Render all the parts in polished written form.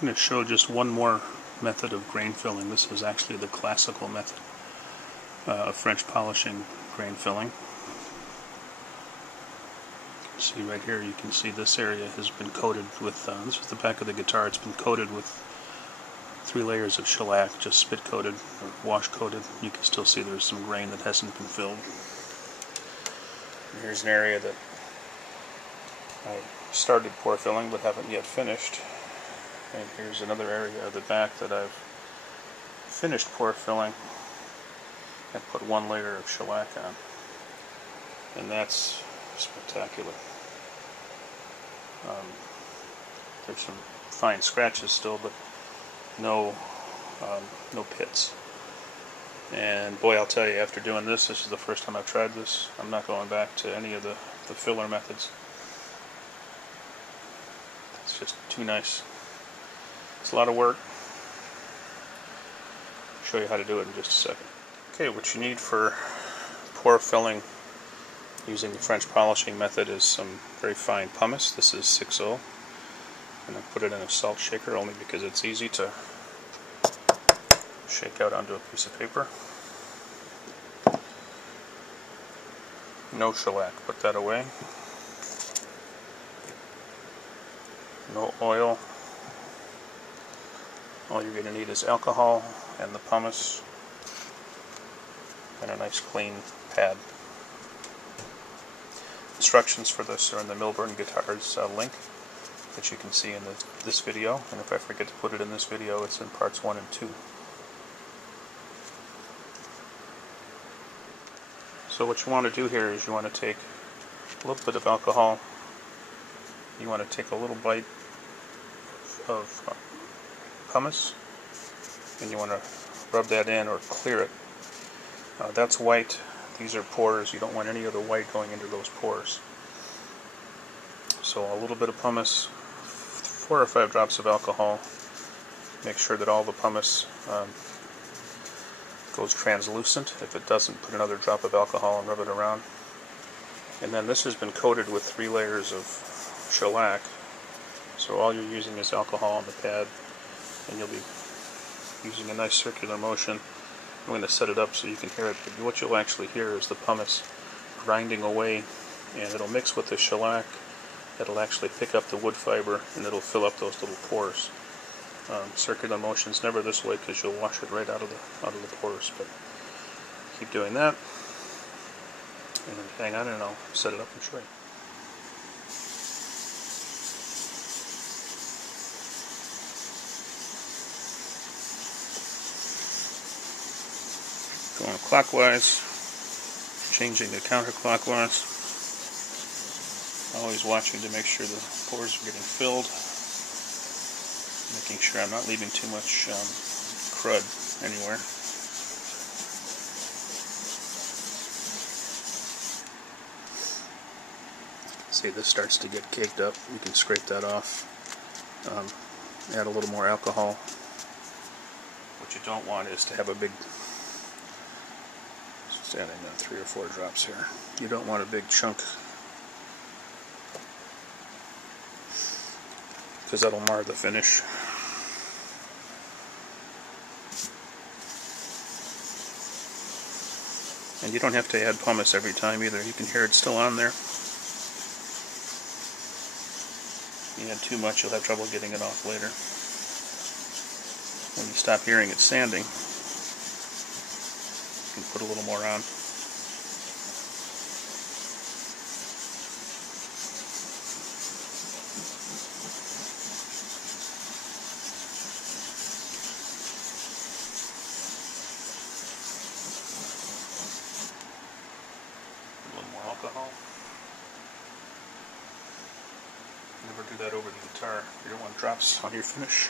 I'm going to show just one more method of grain filling. This is actually the classical method of French polishing grain filling. See right here, you can see this area has been coated with, this is the back of the guitar, it's been coated with 3 layers of shellac, just spit coated or wash coated. You can still see there's some grain that hasn't been filled. And here's an area that I started pore filling but haven't yet finished. And here's another area of the back that I've finished pore filling and put 1 layer of shellac on. And that's spectacular. There's some fine scratches still, but no pits. And boy, I'll tell you, after doing this is the first time I've tried this. I'm not going back to any of the filler methods. It's just too nice. It's a lot of work. I'll show you how to do it in just a second. Okay, what you need for pore filling using the French polishing method is some very fine pumice. This is 6/0, and I put it in a salt shaker only because it's easy to shake out onto a piece of paper. No shellac, put that away. No oil. All you're going to need is alcohol and the pumice and a nice clean pad. Instructions for this are in the Milburn Guitars link that you can see in this video, and if I forget to put it in this video, it's in parts 1 and 2. So what you want to do here is you want to take a little bit of alcohol, you want to take a little bite of pumice, and you want to rub that in or clear it. That's white. These are pores. You don't want any of the white going into those pores. So a little bit of pumice, 4 or 5 drops of alcohol. Make sure that all the pumice goes translucent. If it doesn't, put another drop of alcohol and rub it around. And then this has been coated with 3 layers of shellac. So all you're using is alcohol on the pad, and you'll be using a nice circular motion. I'm going to set it up so you can hear it, but what you'll actually hear is the pumice grinding away, and it'll mix with the shellac. It'll actually pick up the wood fiber, and it'll fill up those little pores. Circular motion's never this way because you'll wash it right out of the pores. But keep doing that, and hang on, and I'll set it up and show you. Going clockwise, changing to counterclockwise, always watching to make sure the pores are getting filled, making sure I'm not leaving too much crud anywhere. See, this starts to get caked up. You can scrape that off. Add a little more alcohol. What you don't want is to have a big, just adding 3 or 4 drops here. You don't want a big chunk, because that'll mar the finish. And you don't have to add pumice every time either. You can hear it's still on there. If you add too much, you'll have trouble getting it off later. When you stop hearing it sanding, you can put a little more on. A little more alcohol. Never do that over the guitar. You don't want drops on your finish.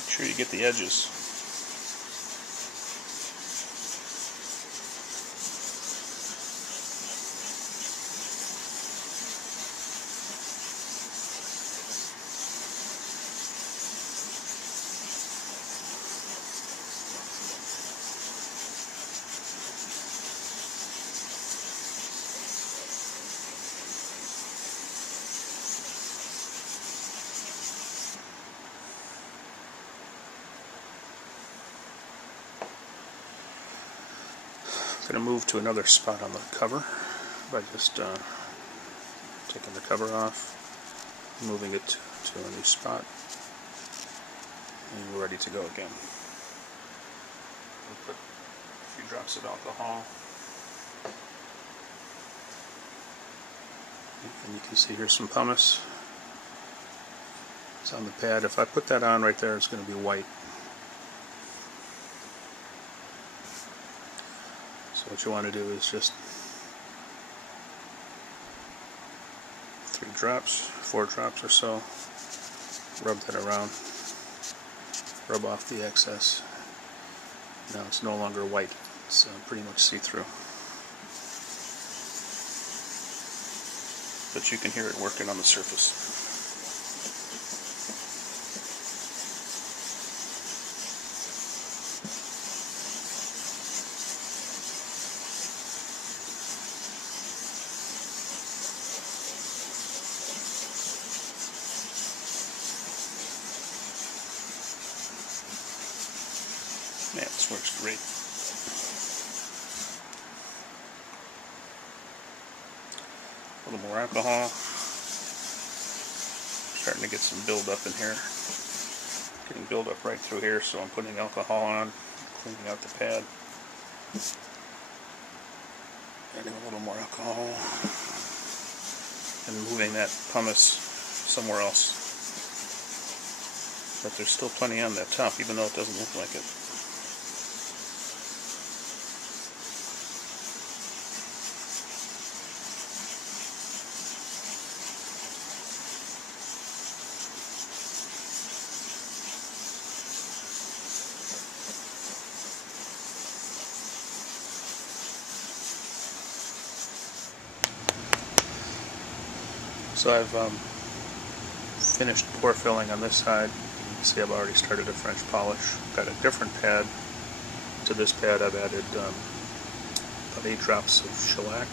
Make sure you get the edges. I'm going to move to another spot on the cover by just taking the cover off, moving it to a new spot, and we're ready to go again. We'll put a few drops of alcohol, and you can see here's some pumice. It's on the pad. If I put that on right there, it's going to be white. So what you want to do is just 4 drops or so, rub that around, rub off the excess. Now it's no longer white, it's pretty much see-through. But you can hear it working on the surface. Yeah, this works great. A little more alcohol. Starting to get some buildup in here. Getting buildup right through here, so I'm putting alcohol on, cleaning out the pad. Adding a little more alcohol. And moving that pumice somewhere else. But there's still plenty on that top, even though it doesn't look like it. So I've finished pore filling on this side. You can see I've already started a French polish. Got a different pad. To this pad I've added about 8 drops of shellac,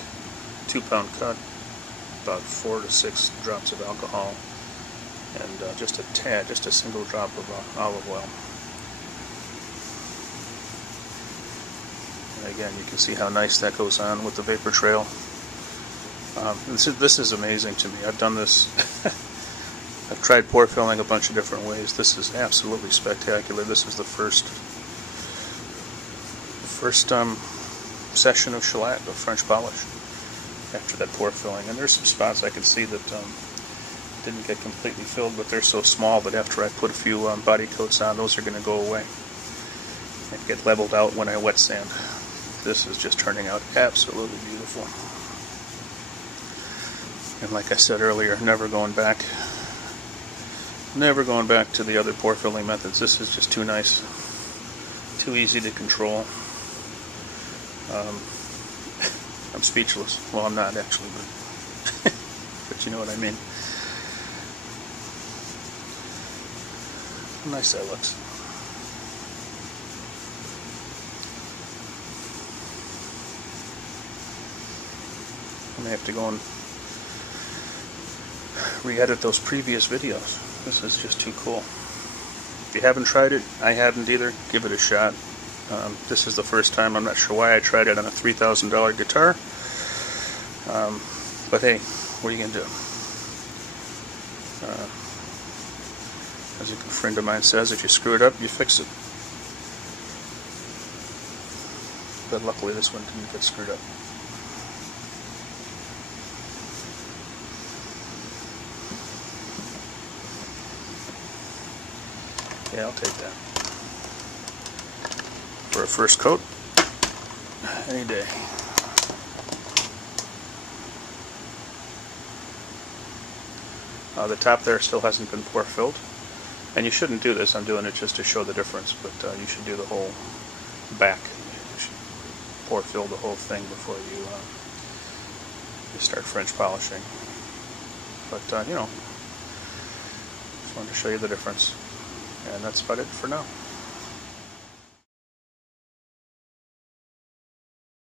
2-pound cut, about 4 to 6 drops of alcohol, and just a single drop of olive oil. And again, you can see how nice that goes on with the vapor trail. This is amazing to me. I've done this. I've tried pore filling a bunch of different ways. This is absolutely spectacular. This is the first session of shellac, of French polish, after that pore filling. And there's some spots I can see that didn't get completely filled, but they're so small that after I put a few body coats on, those are going to go away and get leveled out when I wet sand. This is just turning out absolutely beautiful. And like I said earlier, never going back to the other pore filling methods. This is just too nice, too easy to control. I'm speechless. Well, I'm not actually, but but you know what I mean. How nice that looks. I may have to go and re-edit those previous videos. This is just too cool. If you haven't tried it, I haven't either, give it a shot. This is the first time. I'm not sure why I tried it on a $3,000 guitar. But hey, what are you going to do? As a good friend of mine says, if you screw it up, you fix it. But luckily this one didn't get screwed up. Yeah, I'll take that. For a first coat, any day. The top there still hasn't been pore filled. And you shouldn't do this, I'm doing it just to show the difference, but you should do the whole back. You should pore fill the whole thing before you start French polishing. But, you know, just wanted to show you the difference. And that's about it for now.